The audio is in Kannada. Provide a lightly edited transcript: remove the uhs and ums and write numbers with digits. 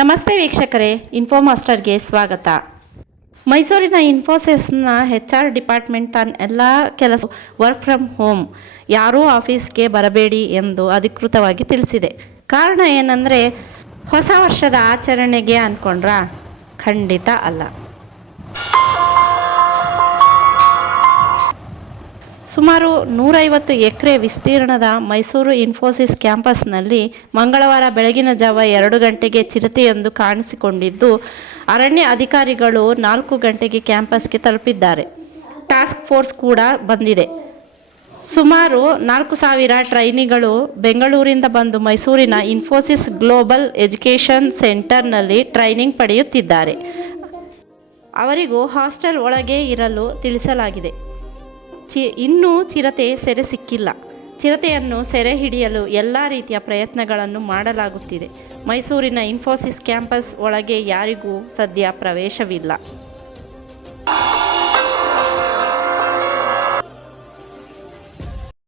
ನಮಸ್ತೆ ವೀಕ್ಷಕರೇ, ಇನ್ಫೋ ಮಾಸ್ಟರ್ಗೆ ಸ್ವಾಗತ. ಮೈಸೂರಿನ ಇನ್ಫೋಸಿಸ್ನ HR ಡಿಪಾರ್ಟ್ಮೆಂಟ್ ತನ್ನ ಎಲ್ಲ ಕೆಲಸ ವರ್ಕ್ ಫ್ರಮ್ ಹೋಮ್, ಯಾರೂ ಆಫೀಸ್ಗೆ ಬರಬೇಡಿ ಎಂದು ಅಧಿಕೃತವಾಗಿ ತಿಳಿಸಿದೆ. ಕಾರಣ ಏನಂದರೆ ಹೊಸ ವರ್ಷದ ಆಚರಣೆಗೆ ಅಂದ್ಕೊಂಡ್ರಾ? ಖಂಡಿತ ಅಲ್ಲ. ಸುಮಾರು 150 ಎಕರೆ ವಿಸ್ತೀರ್ಣದ ಮೈಸೂರು ಇನ್ಫೋಸಿಸ್ ಕ್ಯಾಂಪಸ್ನಲ್ಲಿ ಮಂಗಳವಾರ ಬೆಳಗಿನ ಜಾವ 2 ಗಂಟೆಗೆ ಚಿರತೆಯೊಂದು ಕಾಣಿಸಿಕೊಂಡಿದ್ದು, ಅರಣ್ಯ ಅಧಿಕಾರಿಗಳು 4 ಗಂಟೆಗೆ ಕ್ಯಾಂಪಸ್ಗೆ ತಲುಪಿದ್ದಾರೆ. ಟಾಸ್ಕ್ ಫೋರ್ಸ್ ಕೂಡ ಬಂದಿದೆ. ಸುಮಾರು 4,000 ಟ್ರೈನಿಗಳು ಬೆಂಗಳೂರಿಂದ ಬಂದು ಮೈಸೂರಿನ ಇನ್ಫೋಸಿಸ್ ಗ್ಲೋಬಲ್ ಎಜುಕೇಷನ್ ಸೆಂಟರ್ನಲ್ಲಿ ಟ್ರೈನಿಂಗ್ ಪಡೆಯುತ್ತಿದ್ದಾರೆ. ಅವರಿಗೂ ಹಾಸ್ಟೆಲ್ ಒಳಗೆ ಇರಲು ತಿಳಿಸಲಾಗಿದೆ. ಇನ್ನೂ ಚಿರತೆ ಸೆರೆ ಸಿಕ್ಕಿಲ್ಲ. ಚಿರತೆಯನ್ನು ಸೆರೆ ಹಿಡಿಯಲು ಎಲ್ಲ ರೀತಿಯ ಪ್ರಯತ್ನಗಳನ್ನು ಮಾಡಲಾಗುತ್ತಿದೆ. ಮೈಸೂರಿನ ಇನ್ಫೋಸಿಸ್ ಕ್ಯಾಂಪಸ್ ಒಳಗೆ ಯಾರಿಗೂ ಸದ್ಯ ಪ್ರವೇಶವಿಲ್ಲ.